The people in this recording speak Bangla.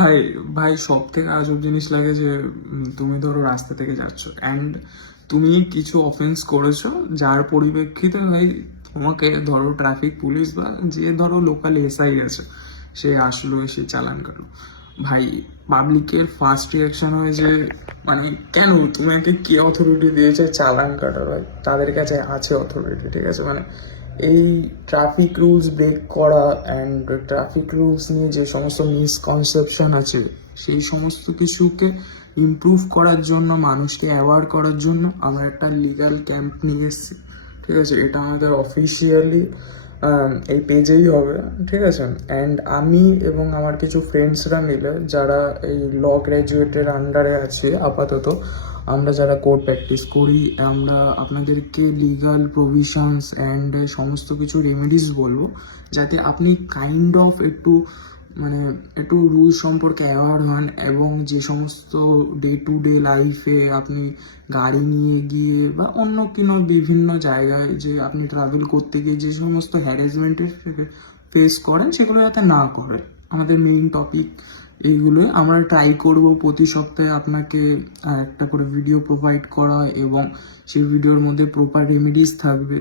আর ভাই সব থেকে আজব জিনিস লাগে যে তুমি ধরো রাস্তা থেকে যাচ্ছ অ্যান্ড তুমি কিছু অফেন্স করেছো, যার পরিপ্রেক্ষিতে ভাই তোমাকে ধরো ট্রাফিক পুলিশ বা যে ধরো লোকাল এসআই আছে, সে আসলো, এসে চালান কাটলো। ভাই পাবলিকের ফার্স্ট রিয়াকশন হয় যে মানে কেন তোমাকে কে অথরিটি দিয়েছে চালান কাটার? ভাই তাদের কাছে আছে অথরিটি, ঠিক আছে? মানে এই ট্রাফিক রুলস ব্রেক করা অ্যান্ড ট্রাফিক রুলস নিয়ে যে সমস্ত মিসকনসেপশন আছে, সেই সমস্ত কিছুকে ইমপ্রুভ করার জন্য, মানুষকে অ্যাওয়ার করার জন্য আমরা একটা লিগ্যাল ক্যাম্প নিয়ে এসেছি, ঠিক আছে? এটা আমাদের অফিসিয়ালি এই পেজেই হবে, ঠিক আছে? অ্যান্ড আমি এবং আমার কিছু ফ্রেন্ডসরা মিলে, যারা এই ল গ্র্যাজুয়েটের আন্ডারে আছে আপাতত, আমরা যারা কোর্ট প্র্যাকটিস করি, আমরা আপনাদেরকে লিগাল প্রভিশনস অ্যান্ড সমস্ত কিছু রেমেডিস বলবো, যাতে আপনি কাইন্ড অফ একটু মানে একটু রুল সম্পর্কে অ্যাওয়ার হন, এবং যে সমস্ত ডে টু ডে লাইফে আপনি গাড়ি নিয়ে গিয়ে বা অন্য কোনো বিভিন্ন জায়গায় যে আপনি ট্রাভেল করতে গিয়ে যে সমস্ত হ্যারাসমেন্টের ফেস করেন, সেগুলো যাতে না করেন। আমাদের মেইন টপিক এইগুলোই। আমরা ট্রাই করব প্রতি সপ্তাহে আপনাকে একটা করে ভিডিও প্রোভাইড করা, এবং সেই ভিডিওর মধ্যে প্রপার রেমেডিস থাকবে,